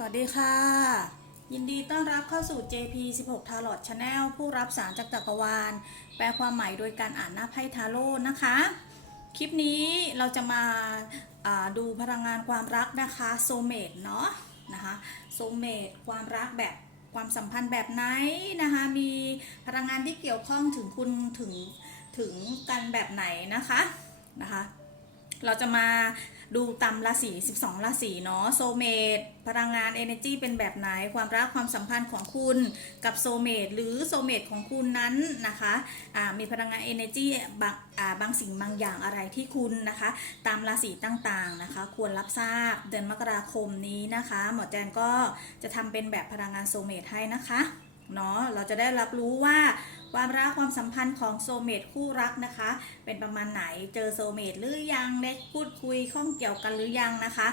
สวัสดีค่ะ ยินดีต้อนรับเข้าสู่ JP 16 Tarot Channel ผู้รับสารจากจักรวาล แปลความหมายโดยการอ่านหน้าไพ่ทาโร่นะคะ คลิปนี้เราจะมาาดูพลังงานความรักนะคะโซเมตเนาะนะคะโซเมตความรักแบบความสัมพันธ์แบบไหนนะคะ มีพลังงานที่เกี่ยวข้องถึงคุณถึงถึงกันแบบไหนนะคะนะคะ เราจะมา ดูตามราศี12 ราศีเนาะโซเมตพลังงาน Energy เป็นแบบไหนความรักความสัมพันธ์ของคุณกับโซเมตหรือโซเมตของคุณนั้นนะคะะมีพลังงาน Energy บางบางสิ่งบางอย่างอะไรที่คุณนะคะ ตามราศีต่างๆนะคะ ควรรับทราบเดือนมกราคมนี้นะคะ หมอแจนก็จะทำเป็นแบบพลังงานโซเมตให้นะคะเนาะเราจะได้รับรู้ว่า ความรักความสัมพันธ์ของโซเมตคู่รักนะคะ เป็นประมาณไหนเจอโซเมตหรือยังได้พูดคุยข้องเกี่ยวกันหรือยังนะคะ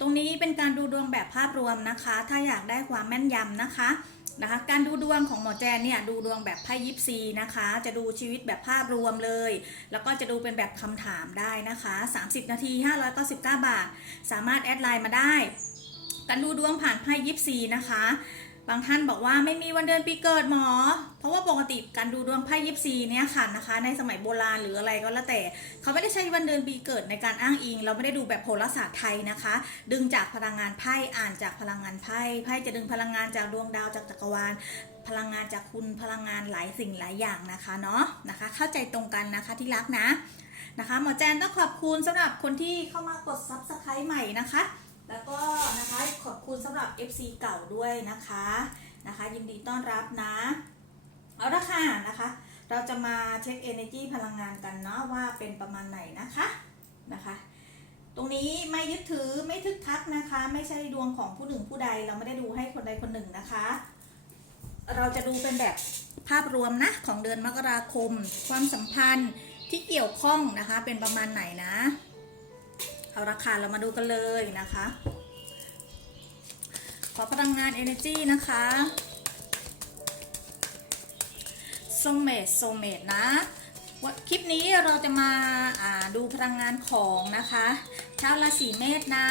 ตรงนี้เป็นการดูดวงแบบภาพรวมนะคะ ถ้าอยากได้ความแม่นยำนะคะนะคะการดูดวงของหมอแจนเนี่ยดูดวงแบบไพ่ยิปซีนะคะ จะดูชีวิตแบบภาพรวมเลย แล้วก็จะดูเป็นแบบคำถามได้นะคะ 30 นาที 599 บาท สามารถแอดไลน์มาได้ การดูดวงผ่านไพ่ยิปซีนะคะ บางท่านบอกว่าไม่มีวันเดือนปีเกิดหมอ เพราะว่าปกติการดูดวงไพ่ยิปซีเนี่ยค่ะนะคะ ในสมัยโบราณหรืออะไรก็แล้วแต่ เขาไม่ได้ใช้วันเดือนปีเกิดในการอ้างอิง เราไม่ได้ดูแบบโหราศาสตร์ไทยนะคะ ดึงจากพลังงานไพ่อ่านจากพลังงานไพ่ไพ่จะดึงพลังงานจากดวงดาวจากจักรวาลพลังงานจากคุณพลังงานหลายสิ่งหลายอย่างนะคะเนาะนะคะ เข้าใจตรงกันนะคะที่รักนะนะคะหมอแจนต้องขอบคุณสำหรับคนที่เข้ามากด subscribe ใหม่นะคะ แล้วก็นะคะขอบคุณสำหรับ FC เก่าด้วยนะคะนะคะยินดีต้อนรับนะ เอาละค่ะนะคะ เราจะมาเช็ค energy พลังงานกันเนาะว่าเป็นประมาณไหนนะคะนะคะ ตรงนี้ไม่ยึดถือไม่ทึกทักนะคะ ไม่ใช่ดวงของผู้หนึ่งผู้ใดเราไม่ได้ดูให้คนใดคนหนึ่งนะคะ เราจะดูเป็นแบบภาพรวมนะของเดือนมกราคม ความสัมพันธ์ที่เกี่ยวข้องนะคะเป็นประมาณไหนนะ เอาราคาเรามาดูกันเลยนะคะ ขอพลังงาน energy นะคะโซเมตโซเมตนะว่าคลิปนี้เราจะมาาดูพลังงานของนะคะชาวราศีเมษนะ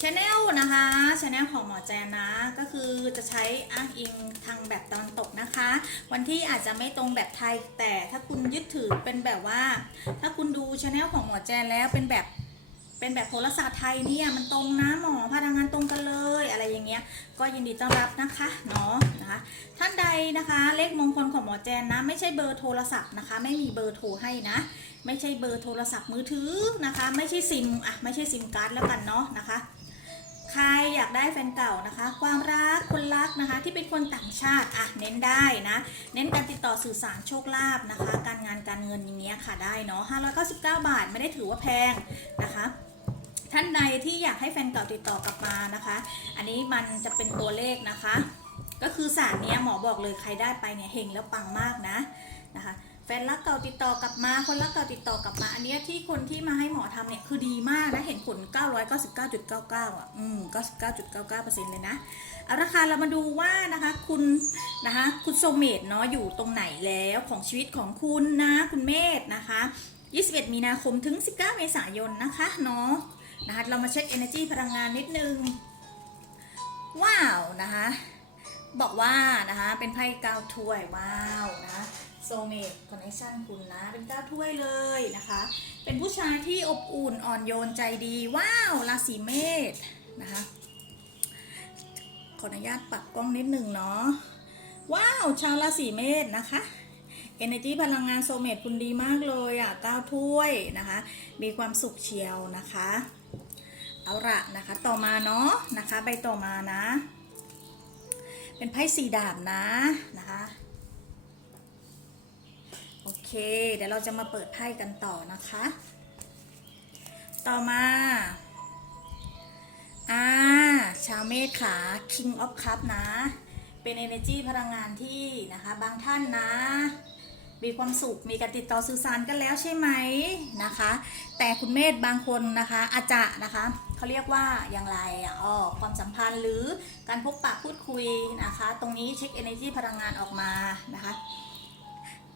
ชแนลนะคะชแนลของหมอแจนนะ ก็คือจะใช้อ้างอิงทางแบบตะวันตกนะคะ วันที่อาจจะไม่ตรงแบบไทย แต่ถ้าคุณยึดถือเป็นแบบว่า ถ้าคุณดูชแนลของหมอแจนแล้วเป็นแบบ เป็นแบบโหราศาสตร์ไทยเนี่ยมันตรงนะหมอพลังงานตรงกันเลยอะไรอย่างเงี้ย ก็ยินดีต้อนรับนะคะเนาะนะคะ ท่านใดนะคะ เลขมงคลของหมอแจนนะ ไม่ใช่เบอร์โทรศัพท์นะคะ ไม่มีเบอร์โทรให้นะ ไม่ใช่เบอร์โทรศัพท์มือถือนะคะ ไม่ใช่ซิมอะไม่ใช่ซิมการ์ดแล้วกันเนาะนะคะใครอยากได้แฟนเก่านะคะ ความรักคนรักนะคะ ที่เป็นคนต่างชาติอะเน้นได้นะ เน้นการติดต่อสื่อสารโชคลาภนะคะ การงานการเงินอย่างเงี้ยค่ะได้เนาะ599 บาทไม่ได้ถือว่าแพงนะคะ ท่านใดที่อยากให้แฟนเก่าติดต่อกลับมานะคะ อันนี้มันจะเป็นตัวเลขนะคะ ก็คือศาสตร์นี้หมอบอกเลยใครได้ไปเนี่ยเฮงแล้วปังมากนะนะคะ แฟนรักเก่าติดต่อกลับมา คนรักเก่าติดต่อกลับมา อันเนี้ยที่คนที่มาให้หมอทำเนี่ยคือดีมากนะเห็นผล 999.99 อะ อืม 99.99%เลยนะเอาละค่ะเรามาดูว่านะคะคุณนะคะคุณโซเมตเนาะอยู่ตรงไหนแล้วของชีวิตของคุณนะคุณเมธนะคะ 21 มีนาคมถึง 19 เมษายนนะคะเนาะ นะคะเรามาเช็ค energy พลังงานนิดนึง ว้าวนะคะบอกว่านะคะเป็นไพ่ก้าวถ้วย ว้าวนะโซเมตคอนเนคชั่นคุณนะ เป็นก้าวถ้วยเลยนะคะ เป็นผู้ชายที่อบอุ่นอ่อนโยนใจดี ว้าวราศีเมษนะคะขออนุญาตปรับกล้องนิดนึงเนาะว้าวชาวราศีเมษนะคะ Energy พลังงานโซเมตคุณดีมากเลยอะก้าวถ้วยนะคะ มีความสุขเชียวนะคะ เอาละนะคะ ต่อมาเนาะนะคะ ใบต่อมานะ เป็นไพ่สี่ดาบนะนะคะโอเค เดี๋ยวเราจะมาเปิดไพ่กันต่อนะคะ ต่อมาอ่าชาวเมษขา King of Cup นะ เป็น energy พลังงานที่นะคะ บางท่านนะ มีความสุข มีการติดต่อสื่อสารกันแล้วใช่ไหมนะคะ แต่คุณเมธบางคนนะคะ อาจจะนะคะ เขาเรียกว่าอย่างไรอ๋อความสัมพันธ์หรือการพบปะพูดคุยนะคะ ตรงนี้เช็ค energy พลังงานออกมานะคะ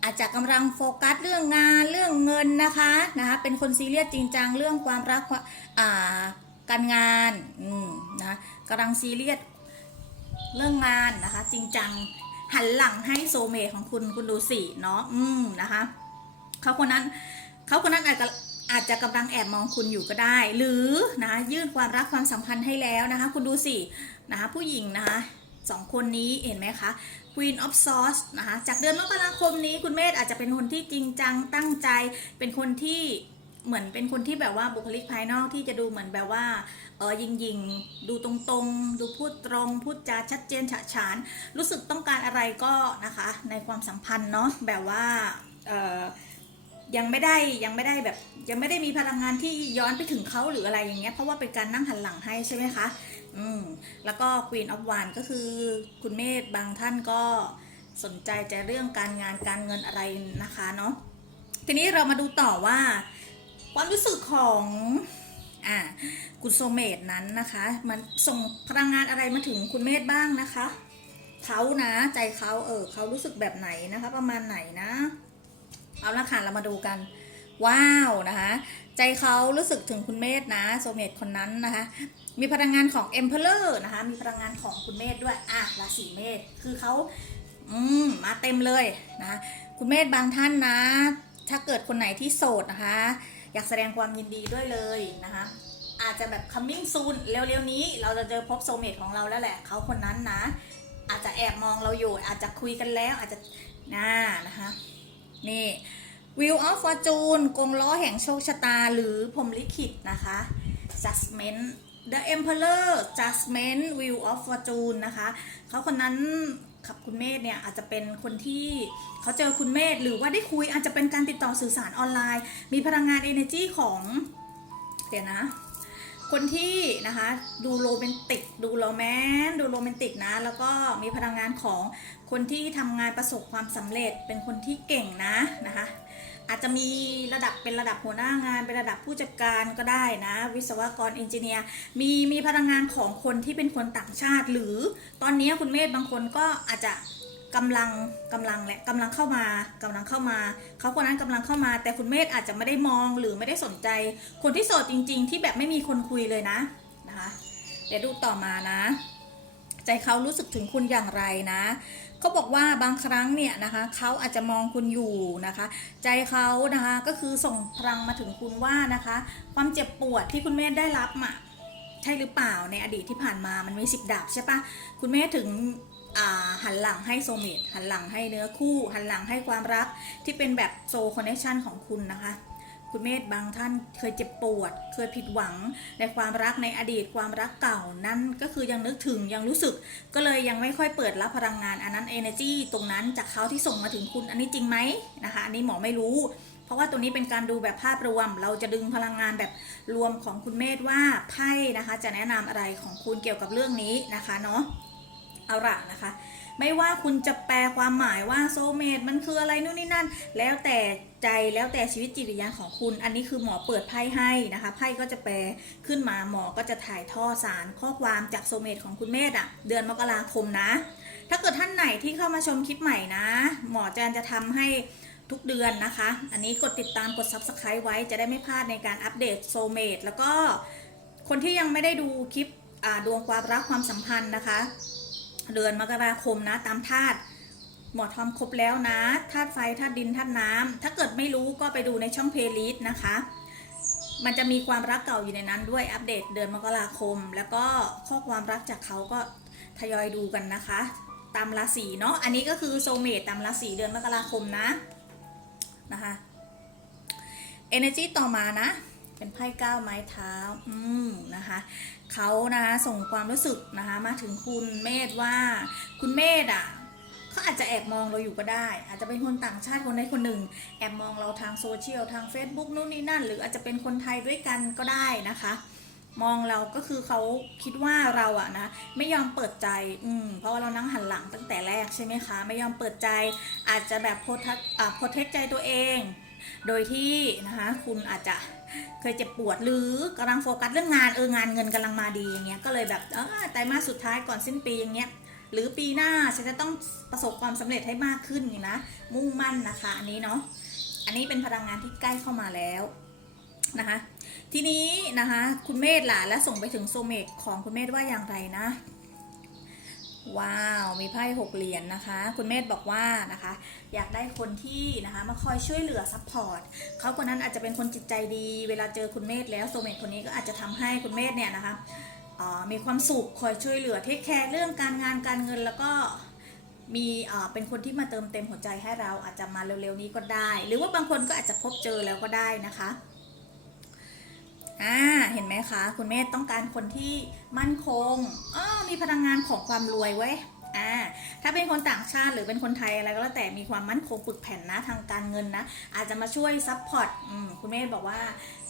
อาจจะกำลังโฟกัสเรื่องงานเรื่องเงินนะคะนะคะ เป็นคนซีเรียสจริงจังเรื่องความรักามอ่าการงานอืมนะกำลังซีเรียสเรื่องงานนะคะ จริงจังหันหลังให้โซเมทของคุณคุณดูสิเนาะอืมนะคะเขาคนนั้นเขาคนนั้นอาจจะ อาจจะกำลังแอบมองคุณอยู่ก็ได้ หรือนะยื่นความรักความสัมพันธ์ให้แล้วนะคะ คุณดูสินะคะผู้หญิงนะคะสองคนนี้เห็นไหมคะ Queen of Swords นะคะจากเดือนมกราคมนี้คุณเมธอาจจะเป็นคนที่จริงจังตั้งใจ เป็นคนที่เหมือนเป็นคนที่แบบว่าบุคลิกภายนอกที่จะดูเหมือนแบบว่าเออยิงยิงดูตรงๆ ดูพูดตรง พูดจาชัดเจนฉะฉาน รู้สึกต้องการอะไรก็นะคะในความสัมพันธ์เนาะแบบว่าเออ ยังไม่ได้ยังไม่ได้แบบ ยังไม่ได้มีพลังงานที่ย้อนไปถึงเขาหรืออะไรอย่างเงี้ยเพราะว่าเป็นการนั่งหันหลังให้ใช่ไหมคะอืมแล้วก็ Queen of w a n d ก็คือคุณเมธบางท่านก็สนใจจะเรื่องการงานการเงินอะไรนะคะเนาะทีนี้เรามาดูต่อว่า ความรู้สึกของอ่าคุณโซเมตนั้นนะคะ มันส่งพลังงานอะไรมาถึงคุณเมธบ้างนะคะเขานะใจเขาเออเขารู้สึกแบบไหนนะคะ ประมาณไหนนะ เอาละค่ะเรามาดูกัน ว้าวนะคะ ใจเขารู้สึกถึงคุณเมธนะโซเมตคนนั้นนะคะ มีพลังงานของ Emperor นะคะ มีพลังงานของคุณเมธด้วยอะราศีเมษคือเขาอืมมาเต็มเลยนะคุณเมธบางท่านนะ ถ้าเกิดคนไหนที่โสดนะคะ อยากแสดงความยินดีด้วยเลยนะคะอาจจะแบบ coming soon เร็วๆนี้เราจะเจอพบโซเมตของเราแล้วแหละเขาคนนั้นนะ อาจจะแอบมองเราอยู่ อาจจะคุยกันแล้วอาจจะน่านะคะ นี่ Wheel of Fortune กงล้อแห่งโชคชะตาหรือพรมลิขิตนะคะ Judgment The Emperor Judgment Wheel of Fortune นะคะเขาคนนั้นกับคุณเมธเนี่ยอาจจะเป็นคนที่เขาเจอคุณเมธหรือว่าได้คุยอาจจะเป็นการติดต่อสื่อสารออนไลน์ มีพลังงาน energy ของ เดี๋ยวนะ คนที่นะคะดูโรแมนติก ดูโรแมนดูโรแมนติกนะ แล้วก็มีพลังงานของ คนที่ทำงานประสบความสำเร็จเป็นคนที่เก่งนะนะคะอาจจะมีระดับเป็นระดับหัวหน้างาน เป็นระดับผู้จัดการก็ได้นะ วิศวกรเอนจิเนียร์มีมีพลังงานของคนที่เป็นคนต่างชาติ หรือตอนนี้คุณเมธบางคนก็อาจจะกำลังกำลังและกำลังเข้ามากำลังเข้ามา เขาคนนั้นกำลังเข้ามา แต่คุณเมธอาจจะไม่ได้มองหรือไม่ได้สนใจ คนที่โสดจริง ๆ ที่แบบไม่มีคนคุยเลยนะนะคะ เดี๋ยวดูต่อมานะ ใจเขารู้สึกถึงคุณอย่างไรนะ เขาบอกว่าบางครั้งเนี่ยนะคะเขาอาจจะมองคุณอยู่นะคะ ใจเขานะคะก็คือส่งพลังมาถึงคุณว่านะคะ ความเจ็บปวดที่คุณแม่ได้รับอะใช่หรือเปล่าในอดีตที่ผ่านมามันมีสิบดาบใช่ปะคุณแม่ถึงหันหลังให้โซเมตหันหลังให้เนื้อคู่ หันหลังให้ความรักที่เป็นแบบโซคอนเนคชันของคุณนะคะ คุณเมธบางท่านเคยเจ็บปวด เคยผิดหวังในความรักในอดีตความรักเก่านั่นก็คือยังนึกถึงยังรู้สึก ก็เลยยังไม่ค่อยเปิดรับพลังงานอันนั้น energy ตรงนั้นจากเขาที่ส่งมาถึงคุณอันนี้จริงไหมนะคะอันนี้หมอไม่รู้ เพราะว่าตัวนี้เป็นการดูแบบภาพรวม เราจะดึงพลังงานแบบรวมของคุณเมธว่าไพ่นะคะจะแนะนำอะไรของคุณเกี่ยวกับเรื่องนี้นะคะเนาะเอาละนะคะไม่ว่าคุณจะแปลความหมายว่าโซเมตมันคืออะไรนู่นนี่นั่น แล้วแต่ ใจแล้วแต่ชีวิตจิตวิญญาณของคุณ อันนี้คือหมอเปิดไพ่ให้นะคะไพ่ก็จะแปลขึ้นมาหมอก็จะถ่ายท่อสารข้อความจากโซเมตของคุณเมธอะเดือนมกราคมนะ ถ้าเกิดท่านไหนที่เข้ามาชมคลิปใหม่นะ หมอแจนจะทำให้ทุกเดือนนะคะ อันนี้กดติดตามกด subscribe ไว้จะได้ไม่พลาดในการอัปเดตโซเมตแล้วก็คนที่ยังไม่ได้ดูคลิปดวงความรักความสัมพันธ์นะคะ เดือนมกราคมนะตามธาตุ หมอทอมครบแล้วนะธาตุไฟธาตุดินธาตุน้ำถ้าเกิดไม่รู้ก็ไปดูในช่องเพลย์ลิสต์นะคะ มันจะมีความรักเก่าอยู่ในนั้นด้วยอัปเดตเดือนมกราคม แล้วก็ข้อความรักจากเขาก็ทยอยดูกันนะคะ ตามราศีเนาะอันนี้ก็คือโซเมตตามราศีเดือนมกราคมนะนะคะ Energy ต่อมานะ เป็นไพ่ก้าไม้เท้าอืมนะคะเขานะคะส่งความรู้สึกนะคะมาถึงคุณเมธว่าคุณเมธอะ เขาอาจจะแอบมองเราอยู่ก็ได้ อาจจะเป็นคนต่างชาติคนใดคนหนึ่ง แอบมองเราทางโซเชียลทาง Facebook นู่นนี่นั่น หรืออาจจะเป็นคนไทยด้วยกันก็ได้นะคะ มองเราก็คือเขาคิดว่าเราอะนะไม่ยอมเปิดใจอืมเพราะว่าเรานั่งหันหลังตั้งแต่แรกใช่ไหมคะ ไม่ยอมเปิดใจ อาจจะแบบโพทัอ่าโพเทคใจตัวเอง โดยที่นะคะคุณอาจจะเคยเจ็บปวดหรือกำลังโฟกัสเรื่องงานเอองานเงินกำลังมาดีอย่างเงี้ยก็เลยแบบเออไตรมาสสุดท้ายก่อนสิ้นปีอย่างเงี้ย หรือปีหน้าฉันจะต้องประสบความสำเร็จให้มากขึ้นนะ มุ่งมั่นนะคะอันนี้เนาะอันนี้เป็นพลังงานที่ใกล้เข้ามาแล้วนะคะ ทีนี้นะคะคุณเมธล่ะและส่งไปถึงโซเมตของคุณเมธว่าอย่างไรนะ ว้าวมีไพ่หกเหรียญนะคะ คุณเมธบอกว่านะคะ อยากได้คนที่นะคะมาคอยช่วยเหลือซัพพอร์ตเขาคนนั้นอาจจะเป็นคนจิตใจดี เวลาเจอคุณเมธแล้วโซเมตคนนี้ก็อาจจะทำให้คุณเมธเนี่ยนะคะ มีความสุขคอยช่วยเหลือเทคแคร์เรื่องการงานการเงินแล้วก็มีเป็นคนที่มาเติมเต็มหัวใจให้เราอาจจะมาเร็วๆนี้ก็ได้ หรือว่าบางคนก็อาจจะพบเจอแล้วก็ได้นะคะอ่าเห็นไหมคะ คุณเมธต้องการคนที่มั่นคงออมีพลังงานของความรวยไว้ อ่าถ้าเป็นคนต่างชาติหรือเป็นคนไทยอะไรก็แล้วแต่มีความมั่นคงปึกแผ่นนะทางการเงินนะ อาจจะมาช่วยซัพพอร์ตคุณเมธบอกว่า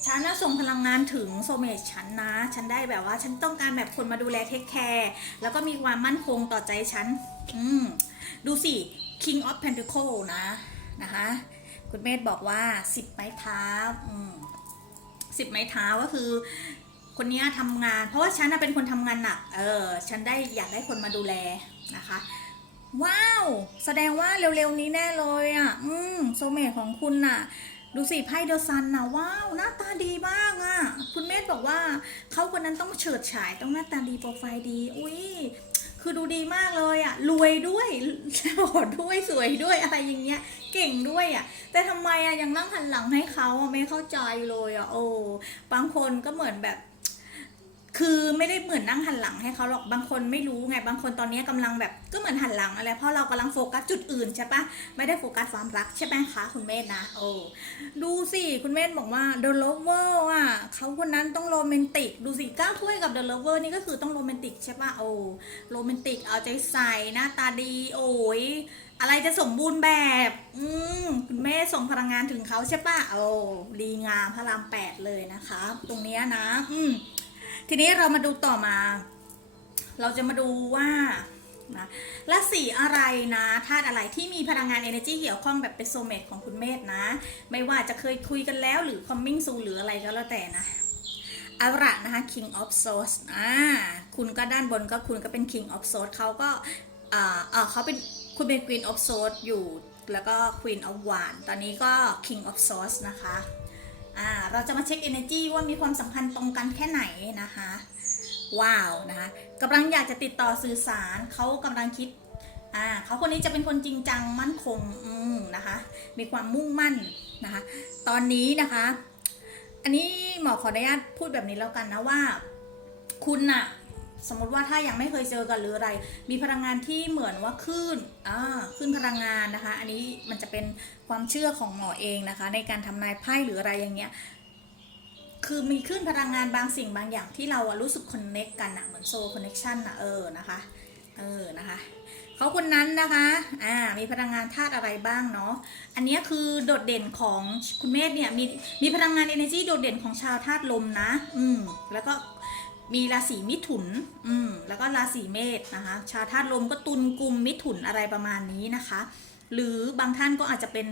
ฉันส่งพลังงานถึงโซเมตฉันนะ ฉันได้แบบว่าฉันต้องการแบบคนมาดูแลเทคแคร์แล้วก็มีความมั่นคงต่อใจฉันอืมดูสิ King of Pentacle นะนะคะคุณเมธบอกว่าสิบไม้เท้าอืมสิบไม้เท้าก็คือคนนี้ทำงาน เพราะว่าฉันเป็นคนทำงานหนัก เออ ฉันได้อยากได้คนมาดูแล นะคะ ว้าว แสดงว่าเร็วๆนี้แน่เลยอะ อืมโซเมทของคุณน่ะ ดูสิไพ่เดอะซันน่ะว้าว หน้าตาดีมากอะ คุณเมธบอกว่าเขาคนนั้นต้องเฉิดฉายต้องหน้าตาดีโปรไฟล์ดี อุ้ยคือดูดีมากเลยอะ รวยด้วยหล่อด้วยสวยด้วยอะไรอย่างเงี้ย เก่งด้วยอะ แต่ทำไมอะยังนั่งหันหลังให้เขาอะไม่เข้าใจเลยอะโอ้บางคนก็เหมือนแบบ คือไม่ได้เหมือนนั่งหันหลังให้เขาหรอกบางคนไม่รู้ไงบางคนตอนนี้กำลังแบบก็เหมือนหันหลังอะไรเพราะเรากำลังโฟกัสจุดอื่นใช่ปะไม่ได้โฟกัสความรักใช่ไหมคะคุณเมธนะโอ้ดูสิคุณเมธบอกว่า The Lover อะเขาคนนั้นต้องโรแมนติกดูสิก้าวถ้วยกับ The Lover นี่ก็คือต้องโรแมนติกใช่ปะโอ้โรแมนติกเอาใจใส่หน้าตาดี โอ้ยอะไรจะสมบูรณ์แบบ อืมคุณแม่ส่งพลังงานถึงเขาใช่ปะโอ้ดีงามพระรามแปดเลยนะคะ ตรงเนี้ยนะ อืม ทีนี้เรามาดูต่อมา เราจะมาดูว่านะราศีอะไรนะธาตุอะไรที่มีพลังงาน energy เกี่ยวข้องแบบเป็นโซเมตของคุณเมธนะ ไม่ว่าจะเคยคุยกันแล้วหรือ coming soon หรืออะไรก็แล้วแต่นะอาละนะคะ king of swords อ่าคุณก็ด้านบนก็คุณก็เป็น king of swords เขาก็อ่าอ่าเขาเป็นคุณเป็น queen of swords อยู่แล้วก็ queen of wand ตอนนี้ก็ king of swords นะคะ อ่าเราจะมาเช็ค energy ว่ามีความสัมพันธ์ตรงกันแค่ไหนนะคะ ว้าวนะคะกำลังอยากจะติดต่อสื่อสารเขากำลังคิดอ่าเขาคนนี้จะเป็นคนจริงจังมั่นคงอืมนะคะ มีความมุ่งมั่นนะคะ ตอนนี้นะคะ อันนี้หมอขออนุญาตพูดแบบนี้แล้วกันนะว่า คุณน่ะสมมติว่าถ้ายังไม่เคยเจอกันหรืออะไร มีพลังงานที่เหมือนว่าคลื่นอ่าคลื่นพลังงานนะคะ อันนี้มันจะเป็น ความเชื่อของหมอเองนะคะ ในการทำนายไพ่หรืออะไรอย่างเงี้ยคือมีคลื่นพลังงานบางสิ่งบางอย่างที่เราอะรู้สึกคอนเน็กกันอะเหมือนโซคอนเน็กชันอะเออนะคะเออนะคะเขาคนนั้นนะคะอ่ามีพลังงานธาตุอะไรบ้างเนาะอันเนี้ยคือโดดเด่นของคุณเมธเนี่ยมีมีพลังงาน energy โดดเด่นของชาวธาตุลมนะอืมแล้วก็มีราศีมิถุน อืม แล้วก็ราศีเมษนะคะ ชาวธาตุลมก็ตุลกลุ่มมิถุนอะไรประมาณนี้นะคะ หรือบางท่านก็อาจจะเป็น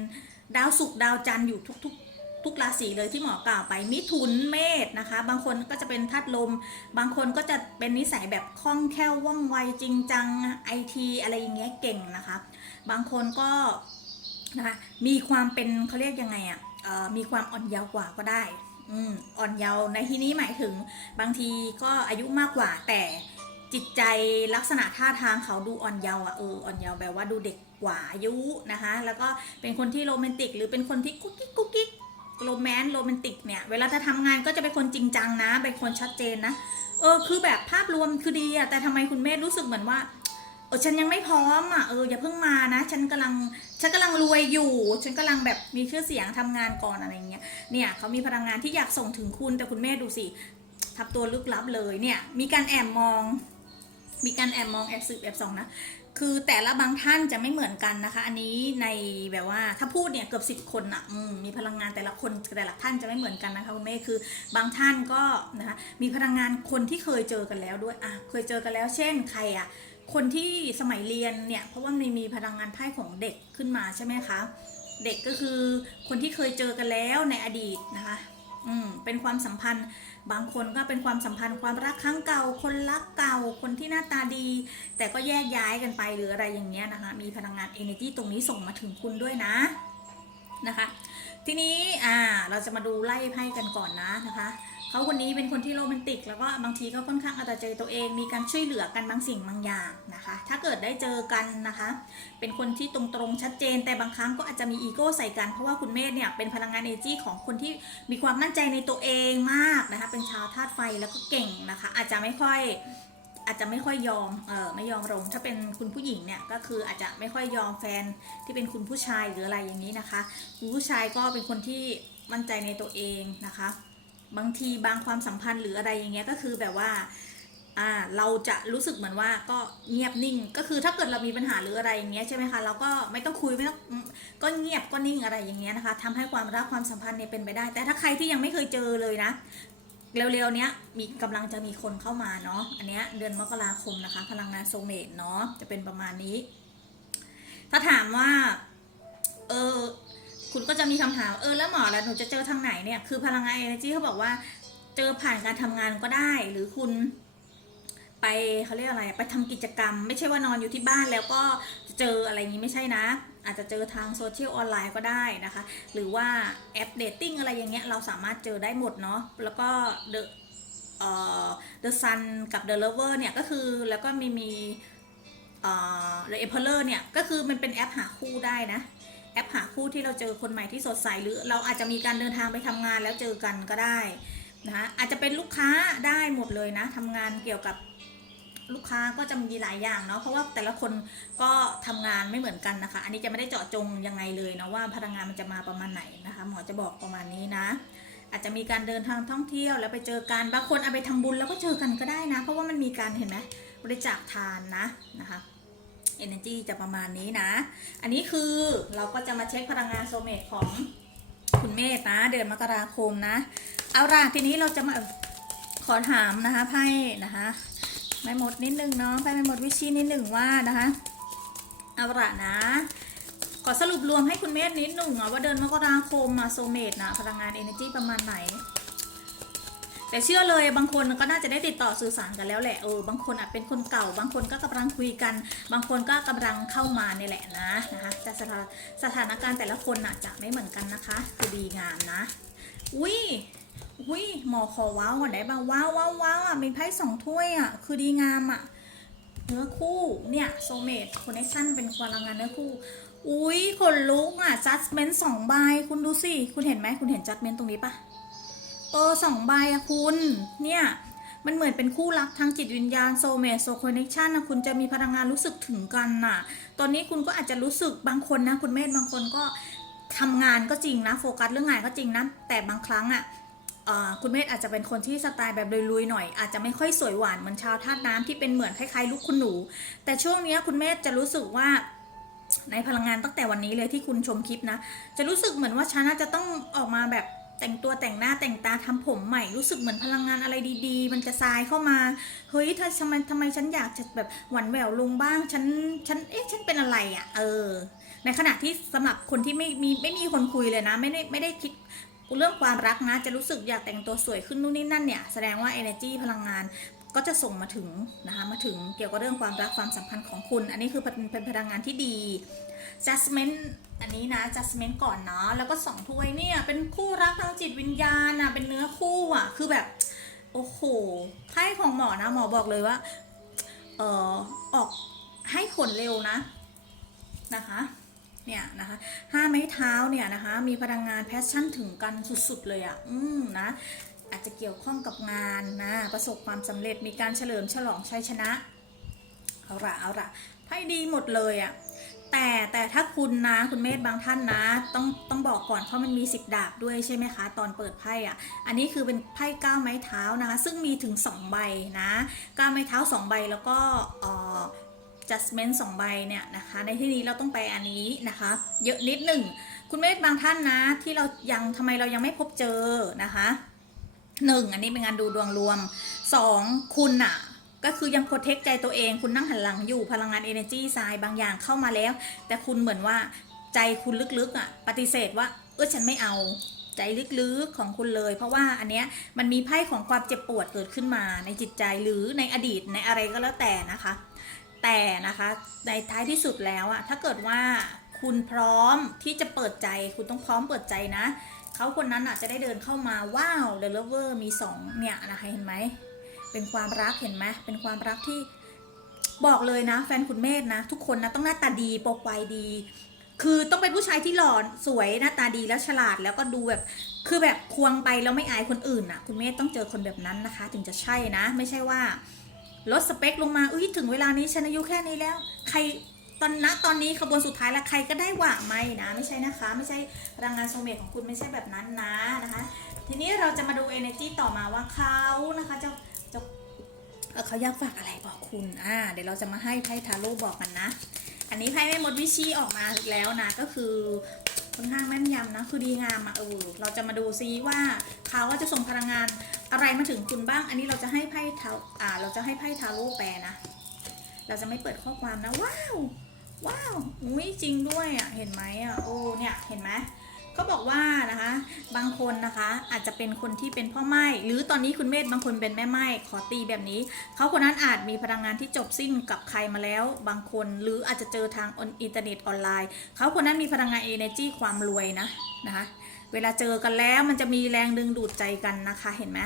ดาวศุกร์ดาวจันทร์อยู่ทุกๆ ทุกราศีเลยที่หมอกล่าวไป มิถุนเมษนะคะ บางคนก็จะเป็นธาตุลม บางคนก็จะเป็นนิสัยแบบคล่องแคล่วว่องไวจริงจังไอทีอะไรอย่างเงี้ยเก่งนะคะ บางคนก็นะคะมีความเป็นเขาเรียกยังไงอะ่ะมีความอ่อนเยาว์กว่าก็ได้อืมอ่อนเยาว์ในที่นี้หมายถึงบางทีก็อายุมากกว่าแต่จิตใจลักษณะท่าทางเขาดูอ่อนเยาว์อะเอออ่อนเยาว์แบบว่าดูเด็ก กว่าอายุนะคะ แล้วก็เป็นคนที่โรแมนติก หรือเป็นคนที่กุ๊กกิ๊กกุ๊กกิ๊กโรแมนต์โรแมนติกเนี่ย เวลาจะทำงานก็จะเป็นคนจริงจังนะ เป็นคนชัดเจนนะ เออ คือแบบภาพรวมคือดีอะแต่ทำไมคุณเมธรู้สึกเหมือนว่า เออ ฉันยังไม่พร้อมอะเออ อย่าเพิ่งมานะ ฉันกำลัง ฉันกำลังรวยอยู่ ฉันกำลังแบบมีชื่อเสียงทำงานก่อนอะไรเงี้ย เนี่ยเขามีพลังงานที่อยากส่งถึงคุณ แต่คุณเมธดูสิทับตัวลึกลับเลย เนี่ย มีการแอบมอง มีการแอบมองแอบสืบแอบส่องนะ คือแต่ละบางท่านจะไม่เหมือนกันนะคะ อันนี้ในแบบว่าถ้าพูดเนี่ยเกือบสิบคนอะอืมมีพลังงานแต่ละคนแต่ละท่านจะไม่เหมือนกันนะคะคุณเมย์คือบางท่านก็นะคะมีพลังงานคนที่เคยเจอกันแล้วด้วยอะเคยเจอกันแล้ว เช่นใครอะคนที่สมัยเรียนเนี่ยเพราะว่ามันมีพลังงานไพ่ของเด็กขึ้นมาใช่ไหมคะเด็กก็คือคนที่เคยเจอกันแล้วในอดีตนะคะอืมเป็นความสัมพันธ์ บางคนก็เป็นความสัมพันธ์ความรักครั้งเก่า คนรักเก่า คนที่หน้าตาดี แต่ก็แยกย้ายกันไปหรืออะไรอย่างเงี้ยนะคะ มีพลังงาน energy ตรงนี้ส่งมาถึงคุณด้วยนะนะคะ ทีนี้อ่าเราจะมาดูไล่ไพ่กันก่อนนะนะคะ เขาคนนี้เป็นคนที่โรแมนติก แล้วก็บางทีก็ค่อนข้างเอาแต่ใจตัวเองมีการช่วยเหลือกันบางสิ่งบางอย่างนะคะ ถ้าเกิดได้เจอกันนะคะ เป็นคนที่ตรงๆชัดเจน แต่บางครั้งก็อาจจะมีอีโก้ใส่กัน เพราะว่าคุณเมธเนี่ยเป็นพลังงานเอจีของคนที่มีความมั่นใจในตัวเองมากนะคะ เป็นชาวธาตุไฟแล้วก็เก่งนะคะ อาจจะไม่ค่อยอาจจะไม่ค่อยยอม เออไม่ยอมลง ถ้าเป็นคุณผู้หญิงเนี่ยก็คืออาจจะไม่ค่อยยอมแฟนที่เป็นคุณผู้ชายหรืออะไรอย่างนี้นะคะ คุณผู้ชายก็เป็นคนที่มั่นใจในตัวเองนะคะ บางทีบางความสัมพันธ์หรืออะไรอย่างเงี้ยก็คือแบบว่าอ่าเราจะรู้สึกเหมือนว่าก็เงียบนิ่ง ก็คือถ้าเกิดเรามีปัญหาหรืออะไรอย่างเงี้ยใช่ไหมคะเราก็ไม่ต้องคุยไม่ต้องก็เงียบก็นิ่งอะไรอย่างเงี้ยนะคะทำให้ความรักความสัมพันธ์เนี่ยเป็นไปได้ แต่ถ้าใครที่ยังไม่เคยเจอเลยนะเร็วๆเนี้ยมีกำลังจะมีคนเข้ามาเนาะอันเนี้ยเดือนมกราคมนะคะ พลังงานโซเมตเนาะจะเป็นประมาณนี้ ถ้าถามว่าเออ คุณก็จะมีคำถามเออแล้วหมอแล้วหนูจะเจอทางไหนเนี่ยคือพลังงาน energy เขาบอกว่าเจอผ่านการทำงานก็ได้ หรือคุณไปเขาเรียกอะไรไปทำกิจกรรม ไม่ใช่ว่านอนอยู่ที่บ้านแล้วก็เจออะไรอย่างนี้ไม่ใช่นะ อาจจะเจอทางโซเชียลออนไลน์ก็ได้นะคะ หรือว่าแอปเดตติ้งอะไรอย่างเงี้ยเราสามารถเจอได้หมดเนาะแล้วก็ The เอ่อ The Sun กับ The Lover เนี่ยก็คือแล้วก็มีมีเอ่อ The Emperor เนี่ยก็คือมันเป็นแอปหาคู่ได้นะ ปหาคู่ที่เราเจอคนใหม่ที่สดใสหรือเราอาจจะมีการเดินทางไปทำงานแล้วเจอกันก็ได้นะคะอาจจะเป็นลูกค้าได้หมดเลยนะทำงานเกี่ยวกับลูกค้าก็จะมีหลายอย่างเนาะเพราะว่าแต่ละคนก็ทำงานไม่เหมือนกันนะคะ อันนี้จะไม่ได้เจาะจงยังไงเลยนะว่าพลังงานมันจะมาประมาณไหนนะคะ หมอจะบอกประมาณนี้นะ อาจจะมีการเดินทางท่องเที่ยวแล้วไปเจอกันบางคนเอาไปทำบุญแล้วก็เจอกันก็ได้นะ เพราะว่ามันมีการเห็นไหมบริจาคทานนะนะคะ energy จะประมาณนี้นะ อันนี้คือเราก็จะมาเช็คพลังงานโซเมตของคุณเมธนะเดือนมกราคมนะ เอาล่ะทีนี้เราจะมาขอถามนะคะไพ่นะคะไม่หมดนิดนึงเนาะไพ่ไม่หมดวิชีนิดหนึ่งว่านะคะเอาละนะขอสรุปรวมให้คุณเมธนิดหนึ่งว่าเดือนมกราคมมาโซเมตนะพลังงาน energy ประมาณไหน แต่เชื่อเลยบางคนก็น่าจะได้ติดต่อสื่อสารกันแล้วแหละเออบางคนอาจเป็นคนเก่า บางคนก็กำลังคุยกัน บางคนก็กำลังเข้ามาเนี่ยแหละนะนะคะแต่สถาสถานการณ์แต่ละคนน่ะจะไม่เหมือนกันนะคะ คือดีงามนะ อุ้ยอุ้ยหมอขอว้าวก่อนได้ป่ะว้าวว้าวว้าวอะมีไพ่สองถ้วยอะคือดีงามอะเนื้อคู่เนี่ยโซเมตคอนเนคชั่นเป็นพลังงานเนื้อคู่อุ้ยขนลุกอะจัดเมนต์สองใบคุณดูสิคุณเห็นไหมคุณเห็นจัดเมนต์ตรงนี้ปะ เออสองใบอะคุณ เนี่ย มันเหมือนเป็นคู่รักทางจิตวิญญาณโซเมโซคอนเนคชันนะคุณจะมีพลังงานรู้สึกถึงกันน่ะ ตอนนี้คุณก็อาจจะรู้สึกบางคนนะ คุณเมธบางคนก็ทำงานก็จริงนะ โฟกัสเรื่องงานก็จริงนะ แต่บางครั้งอะคุณเมธอาจจะเป็นคนที่สไตล์แบบลุยๆหน่อย อาจจะไม่ค่อยสวยหวานเหมือนชาวธาตุน้ำที่เป็นเหมือนคล้ายๆลูกคุณหนู แต่ช่วงนี้คุณเมธจะรู้สึกว่าในพลังงานตั้งแต่วันนี้เลยที่คุณชมคลิปนะ จะรู้สึกเหมือนว่าฉันน่าจะต้องออกมาแบบ แต่งตัวแต่งหน้าแต่งตาทำผมใหม่รู้สึกเหมือนพลังงานอะไรดี ๆ มันจะทรายเข้ามาเฮ้ยถ้าทำไมทำไมฉันอยากจะแบบหวั่นแหววลงบ้างฉันฉันเอ๊ะฉันเป็นอะไรอะ่ะ เออ ในขณะที่สำหรับคนที่ไม่มีไม่มีคนคุยเลยนะ ไม่ได้ไม่ได้คิดเรื่องความรักนะ จะรู้สึกอยากแต่งตัวสวยขึ้นนู่นนี่นั่นเนี่ยแสดงว่า energy พลังงานก็จะส่งมาถึงนะคะมาถึงเกี่ยวกับเรื่องความรักความสัมพันธ์ของคุณ อันนี้คือเป็นเป็นพลังงานที่ดี judgment อันนี้นะ judgment ก่อนเนาะแล้วก็สองถ้วยเนี่ย เป็นคู่รักทางจิตวิญญาณอะเป็นเนื้อคู่อะคือแบบ โอ้โหไพ่ของหมอนะ หมอบอกเลยว่า เออออกให้ผลเร็วนะนะคะเนี่ยนะคะห้าไม้เท้าเนี่ยนะคะมีพลังงานแพชชั่นถึงกันสุดๆเลยอะ่ะอืมนะอาจจะเกี่ยวข้องกับงานนะประสบความสำเร็จมีการเฉลิมฉลองชัยชนะเอาละเอาละไพ่ดีหมดเลยอะ่ะ แต่แต่ถ้าคุณนะคุณเมธบางท่านนะ ต้องต้องบอกก่อนเพราะมันมีสิบดาบด้วยใช่ไหมคะ ตอนเปิดไพ่อะ่ะ อันนี้คือเป็นไพ่ก้าวไม้เท้านะคะ ซึ่งมีถึง 2 ใบนะก้าวไม้เท้า 2 ใบแล้วก็เอ่อ judgment สองใบเนี่ยนะคะ ในที่นี้เราต้องไปอันนี้นะคะ เยอะนิดหนึ่ง คุณเมธบางท่านนะ ที่เรายังทำไมเรายังไม่พบเจอนะคะหนึ่งอันนี้เป็นงานดูดวงรวมสองคุณอะ ก็คือยังโปรเทคใจตัวเอง คุณนั่งหันหลังอยู่พลังงาน energy ทรายบางอย่างเข้ามาแล้ว แต่คุณเหมือนว่าใจคุณลึกๆอะปฏิเสธว่าเออฉันไม่เอาใจลึกๆของคุณเลย เพราะว่าอันเนี้ยมันมีไพ่ของความเจ็บปวดเกิดขึ้นมาในจิตใจหรือในอดีตในอะไรก็แล้วแต่นะคะ แต่นะคะในท้ายที่สุดแล้วอะถ้าเกิดว่าคุณพร้อมที่จะเปิดใจ คุณต้องพร้อมเปิดใจนะ เขาคนนั้นอาจจะได้เดินเข้ามาว้าว The Lover มีสองเนี่ยนะคะเห็นไหม เป็นความรักเห็นไหมเป็นความรักที่บอกเลยนะ แฟนคุณเมธนะ ทุกคนนะต้องหน้าตาดีโปรไฟล์ดี คือต้องเป็นผู้ชายที่หล่อสวยหน้าตาดีแล้วฉลาดแล้วก็ดูแบบคือแบบควงไปแล้วไม่อายคนอื่นน่ะคุณเมธต้องเจอคนแบบนั้นนะคะ ถึงจะใช่นะ ไม่ใช่ว่า ลดสเปคลงมาอุ้ยถึงเวลานี้ฉันอายุแค่นี้แล้ว ใครตอนนะตอนนี้ขบวนสุดท้ายแล้วใครก็ได้หว่าไม่นะ ไม่ใช่นะคะ ไม่ใช่พลังงานโซเมตของคุณไม่ใช่แบบนั้นนะนะคะ ทีนี้เราจะมาดู energy ต่อมาว่าเขานะคะจะ เขาอยากฝากอะไรบอกคุณอ่าเดี๋ยวเราจะมาให้ไพ่ทาโร่บอกกันนะ อันนี้ไพ่แม่มดวิชีออกมาแล้วนะก็คือค่อนข้างแม่นยำนะคือดีงามอะเออเราจะมาดูซิว่าเขาว่าจะส่งพลังงานอะไรมาถึงคุณบ้าง อันนี้เราจะให้ไพ่ทาอ่า เราจะให้ไพ่ทาโร่แปลนะ เราจะไม่เปิดข้อความนะว้าวว้าวอุ้ยจริงด้วยอะเห็นไหมอะโอ้เนี่ยเห็นไหม เขาบอกว่านะคะ บางคนนะคะอาจจะเป็นคนที่เป็นพ่อไม้หรือตอนนี้คุณเมธบางคนเป็นแม่ไม้ขอตีแบบนี้ เขาคนนั้นอาจมีพลังงานที่จบสิ้นกับใครมาแล้ว บางคนหรืออาจจะเจอทางอินเทอร์เน็ตออนไลน์ เขาคนนั้นมีพลังงาน energy ความรวยนะนะคะ เวลาเจอกันแล้วมันจะมีแรงดึงดูดใจกันนะคะเห็นไหม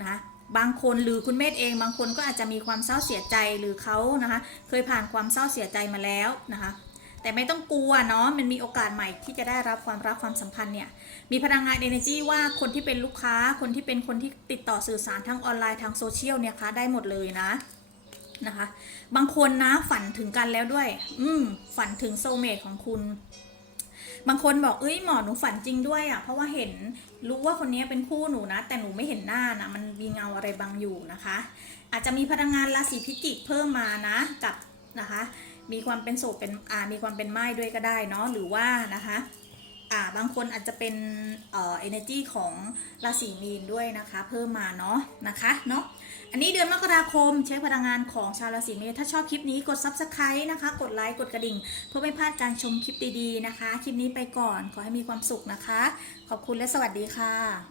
นะคะบางคนหรือคุณเมธเองบางคนก็อาจจะมีความเศร้าเสียใจหรือเขานะคะเคยผ่านความเศร้าเสียใจมาแล้วนะคะ แต่ไม่ต้องกลัวเนาะมันมีโอกาสใหม่ที่จะได้รับความรักความสัมพันธ์เนี่ยมีพลังงาน energy ว่าคนที่เป็นลูกค้าคนที่เป็นคนที่ติดต่อสื่อสารทางออนไลน์ทางโซเชียลเนี่ยคะได้หมดเลยนะนะคะ บางคนนะฝันถึงกันแล้วด้วย อืมฝันถึงโซเมตของคุณ บางคนบอกเอ้ยหมอหนูฝันจริงด้วยอะ่ะเพราะว่าเห็นรู้ว่าคนนี้เป็นคู่หนูนะ แต่หนูไม่เห็นหน้านะมันมีเงาอะไรบางอยู่นะคะ อาจจะมีพลังงานราศีพิจิกเพิ่มมานะกับนะคะ มีความเป็นโสดเป็นอ่ามีความเป็นไม้ด้วยก็ได้เนาะหรือว่านะคะอ่าบางคนอาจจะเป็นเอ่อ energy ของราศีมีนด้วยนะคะ เพิ่มมาเนาะนะคะเนาะอันนี้เดือนมกราคมใช้พลังงานของชาวราศีเมษถ้าชอบคลิปนี้กด subscribe นะคะ กดไลค์กดกระดิ่ง เพื่อไม่พลาดการชมคลิปดีๆนะคะ คลิปนี้ไปก่อนขอให้มีความสุขนะคะ ขอบคุณและสวัสดีค่ะ